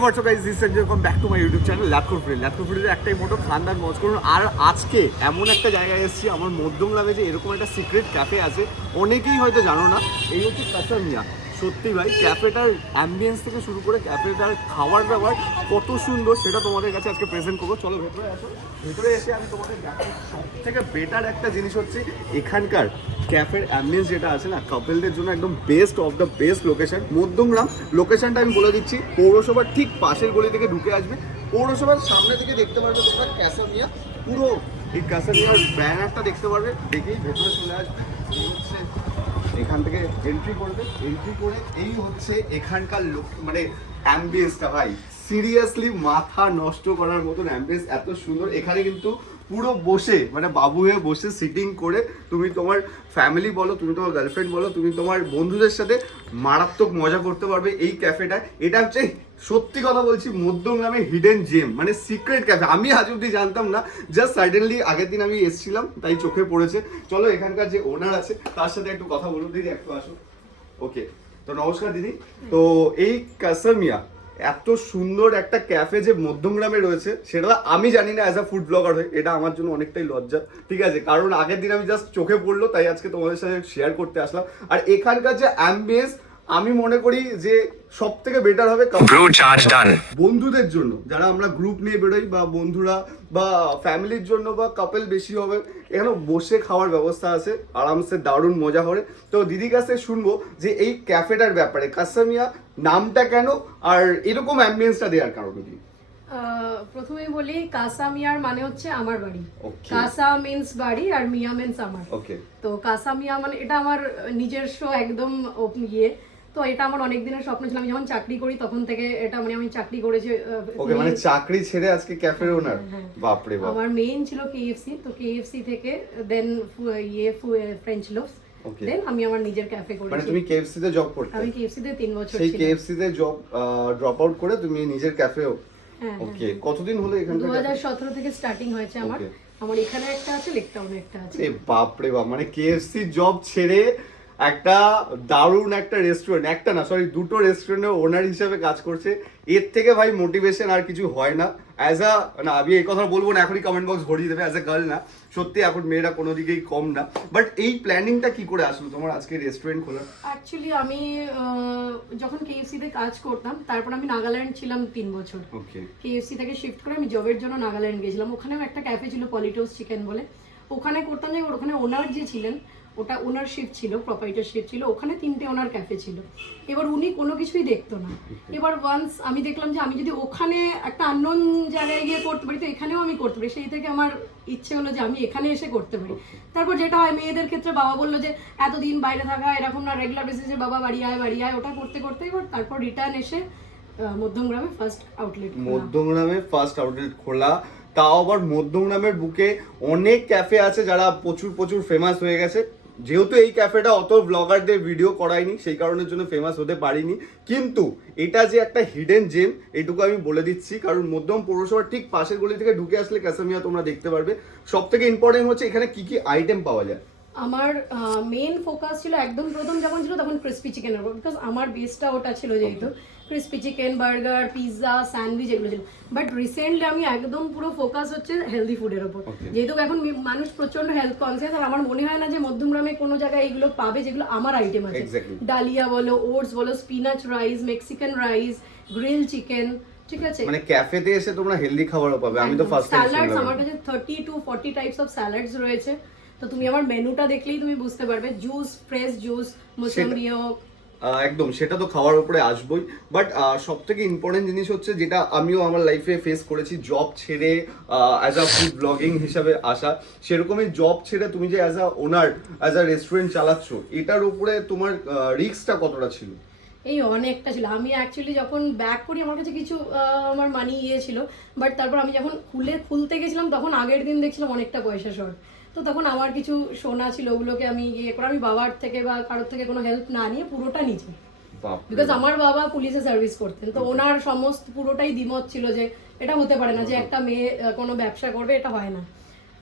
What's this welcome back YouTube channel laptop free একটাই motto খানদান আর আজকে এমন একটা জায়গায় এসেছি, আমার মধ্যম লাভে যে এরকম একটা সিক্রেট ক্যাফে আছে। অনেকেই হয়তো জানো না, এই হচ্ছে কাসামিয়া সত্যি ভাই ক্যাফেটার অ্যাম্বিয়েন্স থেকে শুরু করে ক্যাফেটার খাবার দাবার কত সুন্দর সেটা তোমাদের কাছে আজকে প্রেজেন্ট করব। চলো ভেতরে আসো। ভেতরে এসে আমি তোমাদের সব থেকে বেটার একটা জিনিস হচ্ছে এখানকার ক্যাফের অ্যাম্বিয়েন্স যেটা আছে না কাপেলদের জন্য একদম best of the best location Madhyamgram লোকেশনটা আমি বলে দিচ্ছি, পৌরসভার ঠিক পাশের গলি থেকে ঢুকে আসবে। পৌরসভার সামনে থেকে দেখতে পারবে তোমরা ক্যাসামিয়া পুরো এই ক্যাসামিয়ার ব্যানারটা দেখতে পারবে। দেখেই ভেতরে চলে আসবে। এখান থেকে এন্ট্রি করবে। এন্ট্রি করে এই হচ্ছে এখানকার লোক মানে অ্যাম্বিয়েন্সটা ভাই। সিরিয়াসলি মাথা নষ্ট করার মতন অ্যাম্বিয়েন্স এত সুন্দর। এখানে কিন্তু পুরো বসে মানে বাবু হয়ে বসে সিটিং করে তুমি তোমার ফ্যামিলি বলো, তুমি তোমার গার্লফ্রেন্ড বলো, তুমি তোমার বন্ধুদের সাথে মারাত্মক মজা করতে পারবে এই ক্যাফেটায় এটা হচ্ছে, সত্যি কথা বলছি, মধ্যম হিডেন জেম মানে সিক্রেট ক্যাফে আমি আজ অব্দি জানতাম না জাস্ট সাডেনলি আগের দিন আমি এসেছিলাম, তাই চোখে পড়েছে। চলো, এখানকার যে ওনার আছে, তার সাথে একটু কথা বলুন দিদি, একটু আসো। ওকে তো নমস্কার দিদি। তো এই কাসামিয়া এত সুন্দর একটা ক্যাফে যে মধ্যমগ্রামে রয়েছে, সেটা আমি জানি না অ্যাজ আ ফুড ব্লগার হয়ে, এটা আমার জন্য অনেকটাই লজ্জা। ঠিক আছে, কারণ আগের দিন আমি জাস্ট চোখে পড়ল, তাই আজকে তোমাদের সাথে শেয়ার করতে আসলাম। আর এখানকার যে অ্যাম্বিয়েন্স আমি মনে করি যে সব থেকে বেটার হবে. বন্ধুদের জন্য যারা আমরা গ্রুপ নিয়ে বেরোই বা বন্ধুরা বা ফ্যামিলির জন্য বা কাপেল বেশি হবে এখানে বসে খাওয়ার ব্যবস্থা আছে আরামসে দারুণ মজা করে তো দিদির কাছে শুনব যে এই ক্যাফেটার ব্যাপারে কাসামিয়া নামটা কেন আর এরকম অ্যাম্বিয়েন্সটা দেওয়ার কারণ কি? আহ, প্রথমেই বলি কাসা মিয়ার মানে হচ্ছে আমার বাড়ি। কাসা মিন্স বাড়ি আর মিয়া মিন্স আমার। ওকে তো কাসা মিয়া মানে এটা আমার নিজস্ব একদম ইয়ে। তো এটা আমার অনেক দিনের স্বপ্ন ছিল। আমি যখন চাকরি করি তখন থেকে এটা মানে আমি চাকরি করেছি ওকে মানে চাকরি ছেড়ে আজকে ক্যাফের ওনার হ্যাঁ। বাপরে বাপ। আমার মেইন ছিল কেএফসি তো কেএফসি থেকে দেন ইয়ে ফ্রেঞ্চ Okay. দেন আমি আমার নিজের ক্যাফে মানে তুমি কেএফসি তে জব করতে? আমি কেএফসি তে তিন বছর সেই কেএফসি তে জব ড্রপ আউট করে তুমি নিজের ক্যাফেও হ্যাঁ ওকে কতদিন হলো হাজার সতেরো থেকে স্টার্টিং হয়েছে আমার। আমার এখানে একটা আছে লেকটাউনে একটা আছে। এ বাপরে বাপ মানে কেএফসি জব ছেড়ে একটা দারুণ একটা রেস্টুরেন্ট একটা না সরি দুটো রেস্টুরেন্টের ওনার হিসেবে কাজ করছে। এর থেকে ভাই মোটিভেশন আর কিছু হয় না। অ্যাজ আ না আমি এই কথা বলব না এখনই কমেন্ট বক্স ভরিয়ে দেবে অ্যাজ এ গার্ল না। সত্যি এখন মেয়েরা কোনো দিকেই কম না। বাট এই প্ল্যানিংটা কি করে আসলো তোমার আজকে রেস্টুরেন্ট খোলা অ্যাকচুয়ালি আমি যখন কেএফসি তে কাজ করতাম তারপর আমি নাগাল্যান্ড ছিলাম তিন বছর। ওকে কেএফসি থেকে শিফট করে আমি জবের জন্য নাগাল্যান্ড গেছিলাম। ওখানেও একটা ক্যাফে ছিল পলিটোস চিকেন বলে। ওখানে করতাম যে ওখানে ওনার যে ছিলেন ওটা ওনারশিপ ছিল প্রপাইটারশিপ ছিল, ওখানে তিনটে ওনার ক্যাফে ছিল। এবার উনি কোনো কিছুই দেখতো না। এবার ওয়ান্স আমি দেখলাম যে আমি যদি ওখানে একটা আননোন জায়গায় গিয়ে করতে পারি, তো এখানেও আমি করতে পারি। সেই থেকে আমার ইচ্ছে হলো যে আমি এখানে এসে করতে পারি। তারপর যেটা হয়, মেয়েদের ক্ষেত্রে বাবা বলল যে, এতদিন বাইরে থাকা, এরকম না রেগুলার বেসিসে বাবা বাড়ি আয় বাড়ি আয়। ওটা করতে করতে এবার তারপর রিটার্ন এসে মধ্যমগ্রামে ফার্স্ট আউটলেট মধ্যমগ্রামে ফার্স্ট আউটলেট খোলা। তাও আবার মধ্যমগ্রামের বুকে অনেক ক্যাফে আছে যারা প্রচুর প্রচুর ফেমাস হয়ে গেছে। যেহেতু এই ক্যাফেটা অত ব্লগারদের ভিডিও করায়নি, সেই কারণের জন্য ফেমাস হতে পারিনি। কিন্তু এটা যে একটা হিডেন জেম এটুকু আমি বলে দিচ্ছি, কারণ মধ্যম পৌরসভার ঠিক পাশের গলি থেকে ঢুকে আসলে ক্যাসামিয়া তোমরা দেখতে পারবে। সব থেকে ইম্পর্টেন্ট হচ্ছে এখানে কি কি আইটেম পাওয়া যায়। আমার মেন ফোকাস ছিল একদম প্রথম যখন ছিল তখন ক্রিস্পি চিকেনের উপর বিকজ আমার বেসটা ওটা ছিল যেহেতু। Crispy chicken burger pizza sandwich এগুলো ছিল। বাট রিসেন্টলি আমি একদম পুরো ফোকাস হচ্ছে হেলদি ফুডের ওপর. যেহেতু এখন মানুষ প্রচণ্ড হেলথ কনসিয়াস আর আমার মনে হয় না যে মধ্যমগ্রামে কোনো জায়গায় এগুলো পাবে যেগুলো আমার আইটেম আছে। ডালিয়া বলো ওটস বলো spinach rice Mexican rice grill chicken ঠিক আছে? মানে ক্যাফেতে এসে তোমরা হেলদি খাবারও পাবে। আমি তো ফার্স্ট টাইম স্যালাডস আমার কাছে thirty two forty types of salads রয়েছে। তো তুমি আমার মেনুটা দেখলেই তুমি বুঝতে পারবে। জুস ফ্রেশ জুস মোসাম্বি হোক একদম, সেটা তো খাওয়ার উপরে আসবই। বাট সব থেকে ইম্পর্টেন্ট জিনিস হচ্ছে যেটা আমিও আমার লাইফে ফেস করেছি জব ছেড়ে অ্যাজ আ ফুড ব্লগিং হিসাবে আসা। সেরকমই জব ছেড়ে তুমি যে as a owner as a restaurant চালাচ্ছ, এটার উপরে তোমার রিস্কটা কতটা ছিল? এই অনেকটা ছিল। আমি অ্যাকচুয়ালি যখন ব্যাক করি, আমার কাছে কিছু আমার মানি ইয়ে ছিল। বাট তারপর আমি যখন খুলে খুলতে গেছিলাম, তখন আগের দিন দেখছিলাম অনেকটা পয়সা শর্ট। তো তখন আমার কিছু সোনা ছিল ওগুলোকে আমি ইয়ে করে আমি বাবার থেকে বা কারোর থেকে কোনো হেল্প না নিয়ে পুরোটা নিজে। বিকজ আমার বাবা পুলিশে সার্ভিস করতেন তো ওনার সমস্ত পুরোটাই দ্বিমত ছিল যে এটা হতে পারে না যে একটা মেয়ে কোনো ব্যবসা করবে এটা হয় না।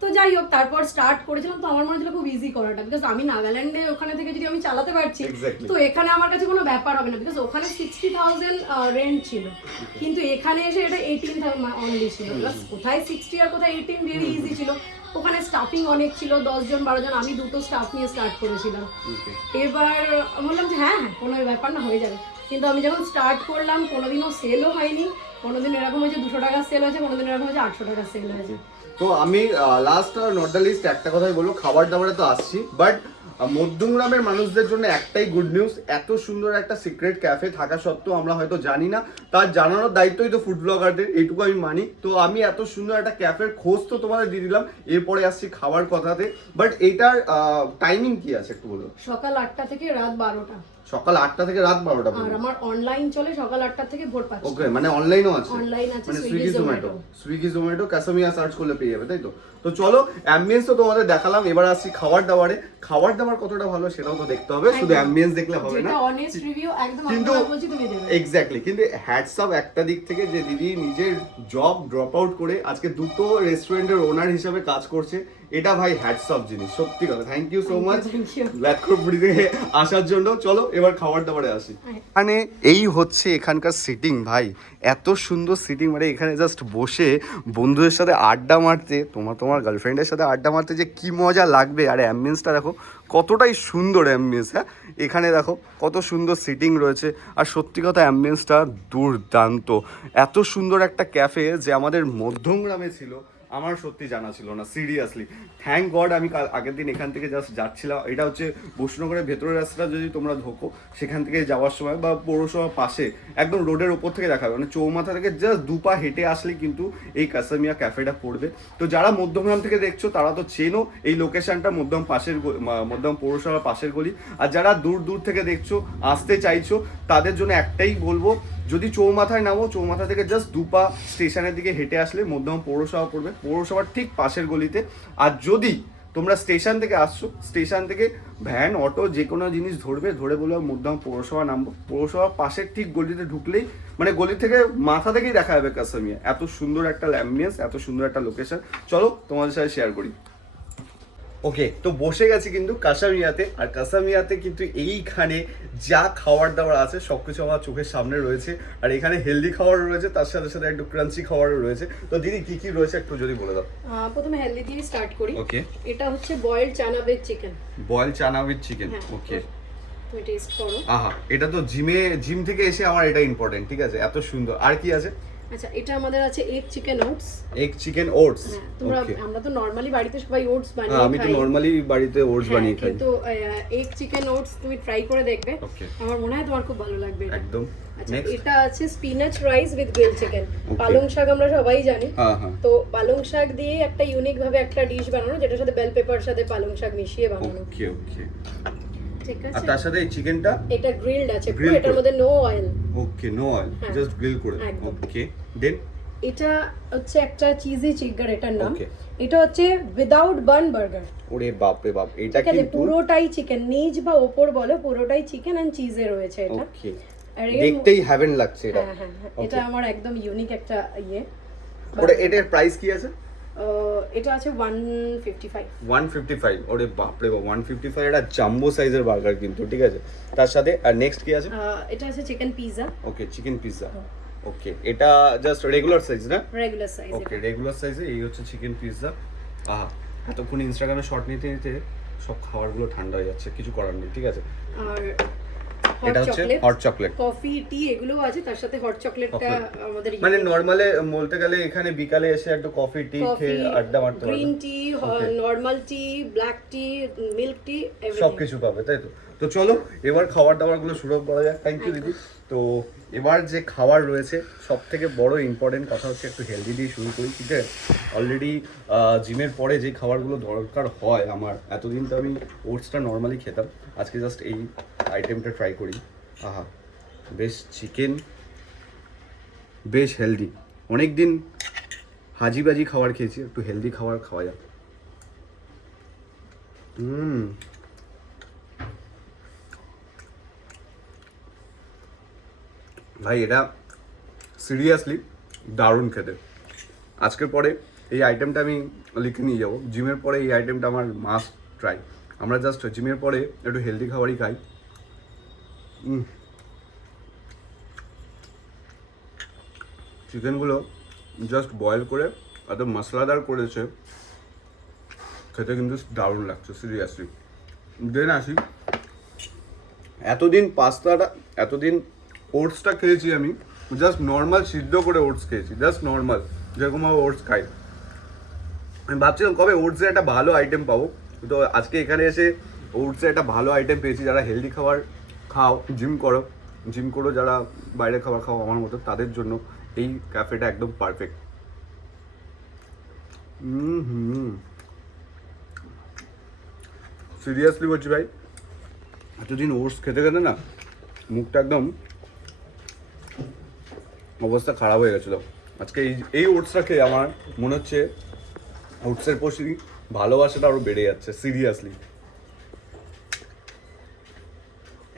তো যাই হোক তারপর স্টার্ট করেছিলাম তো আমার মনে হচ্ছিল খুব ইজি করাটা। বিকজ আমি নাগাল্যান্ডে ওখানে থেকে যদি আমি চালাতে পারছি তো এখানে আমার কাছে কোনো ব্যাপার হবে না। বিকজ ওখানে সিক্সটি থাউজেন্ড রেন্ট ছিল। কিন্তু এখানে এসে এটা এইটিন অনলি ছিল। কোথায় সিক্সটি আর কোথায় এইটিন ভেরি ইজি ছিল। ওখানে স্টাফিং অনেক ছিল দশজন বারো জন আমি দুটো স্টাফ নিয়ে স্টার্ট করেছিলাম. এবার বললাম যে হ্যাঁ হ্যাঁ কোনো ব্যাপার না হয়ে যাবে। কিন্তু আমি যখন স্টার্ট করলাম কোনোদিনও সেলও হয়নি কোনোদিন এরকম হয়েছে দুশো টাকার সেল হয়েছে কোনোদিন এরকম হয়েছে আটশো টাকার সেল হয়েছে। তো আমি লাস্ট নট দ্য লিস্ট একটা কথাই বলব খাবার দাবারে তো আসছি বাট মধ্যমগ্রামের মানুষদের জন্য একটাই গুড নিউজ এত সুন্দর একটা সিক্রেট ক্যাফে থাকা সত্ত্বেও আমরা হয়তো জানি না। তার জানানোর দায়িত্বই তো ফুড ব্লগারদের এইটুকু আমি মানি। তো আমি এত সুন্দর একটা ক্যাফের খোঁজ তো তোমাদের দিয়ে দিলাম, এরপরে আসছি খাওয়ার কথাতে। বাট এটার টাইমিং কি আছে একটু বলো? সকাল আটটা থেকে রাত বারোটা। সকাল আটটা থেকে রাত বারোটা আর আমার অনলাইন চলে সকাল আটটা থেকে ভোর পাঁচটা। ওকে মানে অনলাইনও আছে। অনলাইন আছে মানে Swiggy Zomato Swiggy Zomato Casa Mia search করলে পেয়ে যাবে তাই তো? তো চলো অ্যাম্বিয়েন্স তো তোমাদের দেখালাম এবার আসছি খাবার দাবারে খাবার দাবার কতটা ভালো সেটাও তো দেখতে হবে শুধু অ্যাম্বিয়েন্স দেখলে হবে না। অনেস্ট রিভিউ একদম কিন্তু- এক্স্যাক্টলি কিন্তু হ্যাটস অফ একটা দিক থেকে যে দিদি নিজের জব ড্রপ আউট করে আজকে দুটো রেস্টুরেন্টের ওনার হিসাবে কাজ করছে এটা ভাই হ্যাটস অফ জিনিস সত্যি কথা। থ্যাংক ইউ সো মাচ থেকে আসার জন্য। চলো এবার খাবার দাবারে আসি। মানে এই হচ্ছে এখানকার সিটিং ভাই। এত সুন্দর সিটিং মানে এখানে জাস্ট বসে বন্ধুদের সাথে আড্ডা মারতে তোমার তোমার গার্লফ্রেন্ডের সাথে আড্ডা মারতে যে কি মজা লাগবে। আর অ্যাম্বিয়েন্সটা দেখো কতটাই সুন্দর অ্যাম্বিয়েন্স হ্যাঁ? এখানে দেখো কত সুন্দর সিটিং রয়েছে। আর সত্যি কথা অ্যাম্বিয়েন্সটা দুর্দান্ত। এত সুন্দর একটা ক্যাফে যে আমাদের মধ্যমগ্রামে ছিল। আমার সত্যি জানা ছিল না সিরিয়াসলি থ্যাংক গড আমি কাল আগের দিন এখান থেকে জাস্ট যাচ্ছিলাম। এটা হচ্ছে বৈষ্ণবগড়ের ভেতরের রাস্তাটা যদি তোমরা ঢোকো, সেখান থেকে যাওয়ার সময় বা পৌরসভার পাশে, একদম রোডের ওপর থেকে দেখা যাবে। মানে চৌমাথা থেকে জাস্ট দুপা হেঁটে আসলে কিন্তু এই কাসামিয়া ক্যাফেটা পড়বে। তো যারা মধ্যমগ্রাম থেকে দেখছ, তারা তো চেনো এই লোকেশনটা মধ্যম পাশের মধ্যম পৌরসভার পাশের গলি। আর যারা দূর দূর থেকে দেখছ, আসতে চাইছো, তাদের জন্য একটাই বলব যদি চৌমাথায় নামো, চৌমাথা থেকে জাস্ট দুপা স্টেশনের দিকে হেঁটে আসলে মধ্যম পৌরসভা পড়বে। পৌরসভার ঠিক পাশের গলিতে। আর যদি তোমরা স্টেশন থেকে আসছো, স্টেশন থেকে ভ্যান, অটো, যে কোনো জিনিস ধরবে, ধরে বলবে মধ্যম পৌরসভা নামবো। পৌরসভার পাশের ঠিক গলিতে ঢুকলেই মানে গলি থেকে মাথা থেকেই দেখা যাবে কাসামিয়া এত সুন্দর একটা ল্যাম্বিয়েন্স এত সুন্দর একটা লোকেশন চলো তোমাদের সাথে শেয়ার করি। ওকে তো বসে গেছি কিন্তু কাসামিয়াতে আর কাসামিয়াতে কিন্তু এইখানে যা খাবার দাবার আছে সব কিছু আমার চোখের সামনে রয়েছে। আর এখানে হেলদি খাবারও রয়েছে তার সাথে সাথে একটু ক্রাঞ্চি খাবারও রয়েছে। তো দিদি কি কি রয়েছে একটু যদি বলে দাও? প্রথমে হেলদি দিয়ে স্টার্ট করি। ওকে এটা হচ্ছে boiled chana with chicken boil chana with chicken okay তুমি টেস্ট করো। আহা এটা তো জিমে জিম থেকে এসে আমার এটা ইম্পর্টেন্ট ঠিক আছে? এত সুন্দর। আর কি আছে? আচ্ছা এটা আমাদের আছে egg chicken oats egg chicken oats হ্যাঁ তোমরা আমরা তো নর্মালি বাড়িতে সবাই ওটস হ্যাঁ বানিয়ে আমি তো খাই। নর্মালি বাড়িতে ওটস হ্যাঁ, বানিয়ে খাই। কিন্তু এগ চিকেন ওটস তুমি ট্রাই করে দেখবে। আমার মনে হয় তোমার খুব ভালো লাগবে একদম। আচ্ছা এটা আছে spinach rice with grill chicken পালং শাক আমরা সবাই জানি। হ্যাঁ হ্যাঁ। তো পালং শাক দিয়ে একটা ইউনিক ভাবে একটা ডিশ বানানো যেটার সাথে বেল পেপার সাথে পালং শাক মিশিয়ে বানানো। ওকে ওকে ঠিক আর তার সাথে এই চিকেনটা? এটা গ্রিলড আছে পুরো এটার মধ্যে no oil okay no oil just grill করে। ওকে দেন এটা হচ্ছে একটা চিজি চিকেন এটার নাম। এটা হচ্ছে উইদাউট বান বার্গার ওরে বাপ রে বাপ এটা কিন্তু পুরোটাই চিকেন নিচ বা ওপর বলো পুরোটাই চিকেন এন্ড চিজে রয়েছে এটা। ওকে দেখতেই হেভেন লাগছে এটা। হ্যাঁ হ্যাঁ হ্যাঁ। এটা আমার একদম ইউনিক একটা ইয়ে। ওটা এটার প্রাইস কি আছে? এটা আছে ওয়ান ফিফটি ফাইভ 155 ওরে বাপ রে বাপ 155 এটা জাম্বো সাইজের বার্গার কিন্তু ঠিক আছে? তার সাথে আর নেক্সট কি আছে? এটা আছে chicken pizza okay chicken pizza okay এটা জাস্ট রেগুলার সাইজ না? রেগুলার সাইজ ওকে রেগুলার সাইজে এই হচ্ছে চিকেন পিৎজা আহা এতক্ষণ ইনস্টাগ্রামে শর্ট নিতে নিতে সব খাবারগুলো ঠান্ডা হয়ে যাচ্ছে কিছু করার নেই ঠিক আছে? আর এটা হচ্ছে হট চকলেট কফি টি এগুলো আছে তার সাথে হট চকলেটটা আমাদের মানে নর্মালে বলতে গেলে এখানে বিকালে এসে একটু কফি টি খেয়ে আড্ডা মারতে green tea. Normal tea black tea milk tea সব কিছু পাবে তাই তো? তো চলো এবার খাবার দাবারগুলো শুরু করা যাক। থ্যাংক ইউ দিদি। তো এবার যে খাবার রয়েছে সব থেকে বড় ইম্পর্টেন্ট কথা হচ্ছে একটু হেলদি দিয়ে শুরু করি ঠিক আছে? অলরেডি জিমের পরে যে খাবারগুলো দরকার হয় আমার এতদিন তো আমি ওটসটা নর্মালি খেতাম। আজকে জাস্ট এই আইটেমটা ট্রাই করি। আহা, বেশ চিকেন বেশ হেলদি অনেক দিন হাজি বাজি খাবার খেয়েছি, একটু হেলদি খাবার খাওয়া যাক। হুম। ভাই, এটা সিরিয়াসলি দারুণ খেতে। আজকের পরে এই আইটেমটা আমি লিখে নিয়ে যাব। জিমের পরে এই আইটেমটা আমার মাস্ট ট্রাই আমরা জাস্ট জিমের পরে একটু হেলদি খাবারই খাই। চিকেনগুলো জাস্ট বয়েল করে এত মশলাদার করেছে, খেতে কিন্তু দারুণ লাগছে সিরিয়াসলি দেন আসি। এতদিন পাস্তাটা, এতদিন ওটসটা খেয়েছি আমি জাস্ট নর্মাল সিদ্ধ করে ওটস খেয়েছি জাস্ট নর্মাল যেরকম ওটস খাই। আমি ভাবছিলাম কবে ওটসের একটা ভালো আইটেম পাবো, তো আজকে এখানে এসে ওটসের একটা ভালো আইটেম পেয়েছি, যারা হেলদি খাবার খাও জিম করো। জিম করো যারা বাইরে খাবার খাও আমার মতো, তাদের জন্য এই ক্যাফেটা একদম পারফেক্ট হুম সিরিয়াসলি বলছি ভাই, এতদিন ওটস খেতে খেতে না মুখটা একদম অবস্থা খারাপ হয়ে গেছিল। আজকে এই এই ওটসটা খেয়ে আমার মনে হচ্ছে ওটসের প্রতি ভালোবাসাটা আরও বেড়ে যাচ্ছে সিরিয়াসলি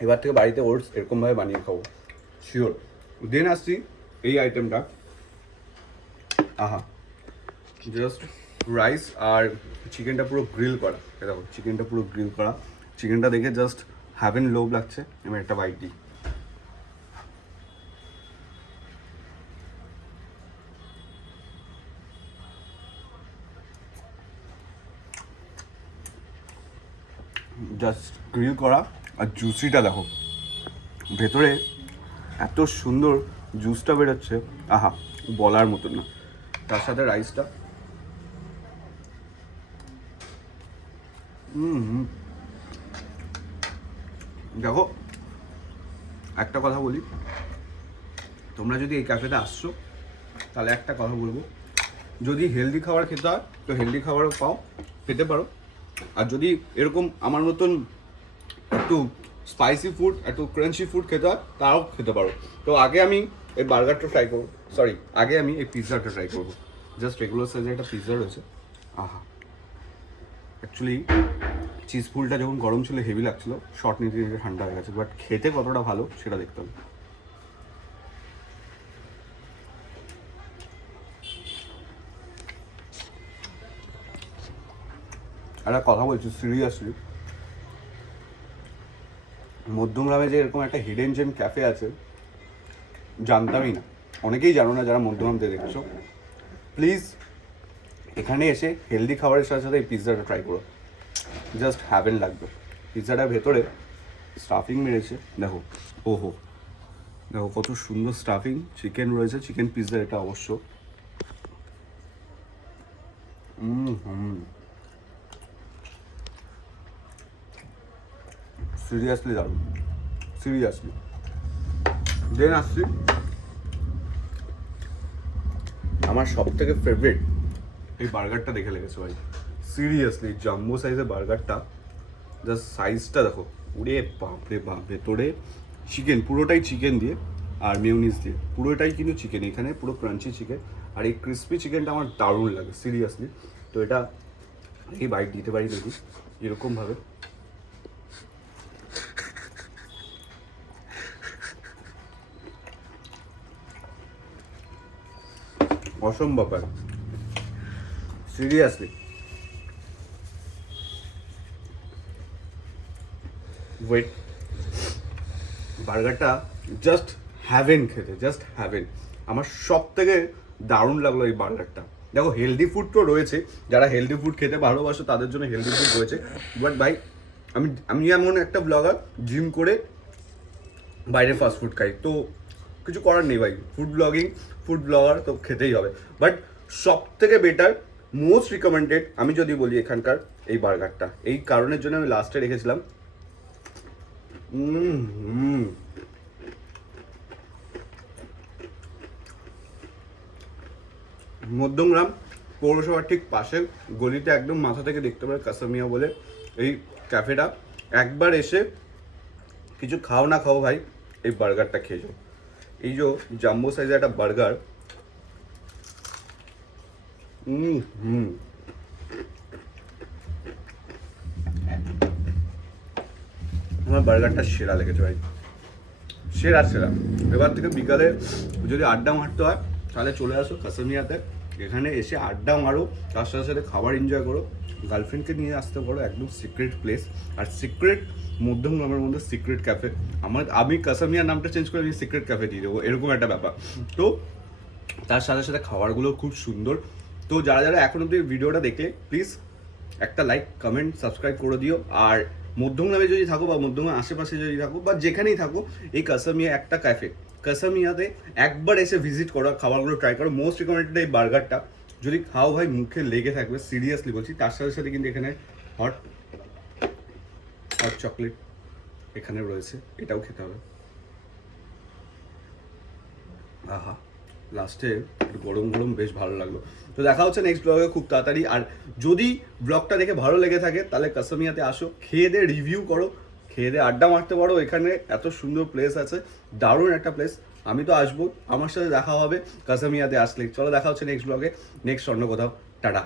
এবার থেকে বাড়িতে ওটস এরকমভাবে বানিয়ে খাব। শিওর দেন আসছি এই আইটেমটা আহা। জাস্ট রাইস আর চিকেনটা পুরো গ্রিল করা। দেখো চিকেনটা পুরো গ্রিল করা। চিকেনটা দেখে জাস্ট হ্যাভেন লোভ লাগছে। আমি একটা বাইট দিই। জাস্ট গ্রিল করা। আর জুসিটা দেখো। ভেতরে এত সুন্দর জুসটা বেরোচ্ছে। আহা, বলার মতন না। তার সাথে রাইসটা। দেখো, একটা কথা বলি। তোমরা যদি এই ক্যাফেতে আসছো, তাহলে একটা কথা বলব। যদি হেলদি খাবার খেতে হয়, তো হেলদি খাবারও পাও, খেতে পারো। আর যদি এরকম আমার মতন একটু স্পাইসি ফুড একটু ক্রাঞ্চি ফুড খেতে হয়, তাও খেতে পারো। তো আগে আমি এই বার্গারটা ট্রাই করব সরি আগে আমি এই পিৎজাটা ট্রাই করব। জাস্ট রেগুলার সাইজে একটা পিৎজা রয়েছে। আহা। অ্যাকচুয়ালি চিজ ফুলটা যখন গরম ছিল হেভি লাগছিল শর্ট নিতে নিতে ঠান্ডা হয়ে গেছে বাট খেতে কতটা ভালো সেটা দেখতে হবে। একটা কথা বলছি সিরিয়াসলি মধ্যমগ্রামে যে এরকম একটা হিডেন জেম ক্যাফে আছে, জানতামই না। অনেকেই জানো না যারা মধ্যমগ্রামতে দেখছ। প্লিজ এখানে এসে হেলদি খাবারের সাথে সাথে এই পিৎজাটা ট্রাই করো। জাস্ট হ্যাভেন লাগবে। পিৎজাটার ভেতরে স্টাফিং মেরেছে। দেখো, ওহো। দেখো, কত সুন্দর স্টাফিং চিকেন রয়েছে। চিকেন পিৎজা এটা অবশ্য। হুম হুম। সিরিয়াসলি দারুণ। সিরিয়াসলি দেন আসছি। আমার সব থেকে ফেভারিট এই বার্গারটা দেখে লেগেছে ভাই। সিরিয়াসলি জাম্বো সাইজের বার্গারটা জাস্ট সাইজটা দেখো। উড়ে বাপরে বাপ ভেতরে চিকেন পুরোটাই চিকেন দিয়ে আর মিউনিস দিয়ে। পুরোটাই কিন্তু চিকেন এখানে পুরো ক্রাঞ্চি চিকেন আর এই ক্রিস্পি চিকেনটা আমার দারুণ লাগে সিরিয়াসলি তো এটা এই বাইট দিতে পারি দেখি, এরকমভাবে। অসম ব্যাপার সিরিয়াসলি ওয়েট বার্গারটা জাস্ট হ্যাভেন খেতে জাস্ট হ্যাভেন আমার সব থেকে দারুণ লাগল এই বার্গারটা দেখো হেলদি ফুড তো রয়েছে। যারা হেলদি ফুড খেতে ভালোবাসো, তাদের জন্য হেলদি ফুড রয়েছে। বাট ভাই, আমি আমি এমন একটা ব্লগার জিম করে বাইরে ফাস্ট ফুড খাই। তো কিছু করার নেই ভাই। ফুড ব্লগিং ফুড ব্লগার তো খেতেই হবে। বাট সব থেকে বেটার মোস্ট রিকমেন্ডেড আমি যদি বলি এখানকার এই বার্গারটা এই কারণের জন্য আমি লাস্টে রেখেছিলাম। মধ্যমগ্রাম পৌরসভার ঠিক পাশে, গলিতে একদম মাথা থেকে দেখতে পারে কাসামিয়া বলে এই ক্যাফেটা একবার এসে কিছু খাও না খাও ভাই, এই বার্গারটা খেয়ে যাও। এই যে জাম্বো সাইজের একটা বার্গার আমার বার্গারটা সেরা লেগেছে ভাই। সেরা সেরা। এবার থেকে বিকালে যদি আড্ডা মারতে হয়, তাহলে চলে আসো কাসামিয়াতে এখানে এসে আড্ডা মারো, তার সাথে সাথে খাবার এনজয় করো। গার্লফ্রেন্ডকে নিয়ে আসতে পারো, একদম সিক্রেট প্লেস আর সিক্রেট মধ্যম মধ্যমগ্রামের মধ্যে সিক্রেট ক্যাফে আমার, আমি কাসামিয়া নামটা চেঞ্জ করে আমি সিক্রেট ক্যাফে দিয়ে দেবো, এরকম একটা ব্যাপার। তো, তার সাথে সাথে খাবারগুলো খুব সুন্দর। তো যারা যারা এখন অব্দি ভিডিওটা দেখলে প্লিজ একটা লাইক কমেন্ট সাবস্ক্রাইব করে দিও। আর মধ্যমগ্রামে যদি থাকো বা মধ্যমগ্রামের আশেপাশে যদি থাকো বা যেখানেই থাকো, এই কাসামিয়া একটা ক্যাফে কাসামিয়াতে একবার এসে ভিজিট করো খাবারগুলো ট্রাই করো। মোস্ট রিকমেন্ডেড এই বার্গারটা। যদি খাও ভাই, মুখে লেগে থাকবে সিরিয়াসলি বলছি। তার সাথে সাথে কিন্তু এখানে হট হট চকলেট এখানে রয়েছে। এটাও খেতে হবে। আহা লাস্টে একটু গরম গরম বেশ ভালো লাগল। তো দেখা হচ্ছে নেক্সট ব্লগে খুব তাড়াতাড়ি। আর যদি ব্লগটা দেখে ভালো লেগে থাকে, তাহলে কাসামিয়াতে আসো, খেয়ে দিয়ে রিভিউ করো। খেয়ে দিয়ে আড্ডা মারতে পারো। এখানে এত সুন্দর প্লেস আছে। দারুণ একটা প্লেস আমি তো আসব। আমার সাথে দেখা হবে। কাসামিয়াতে আসলে। চলো দেখা হচ্ছে নেক্সট ব্লগে নেক্সট অন্য কোথাও। টাটা।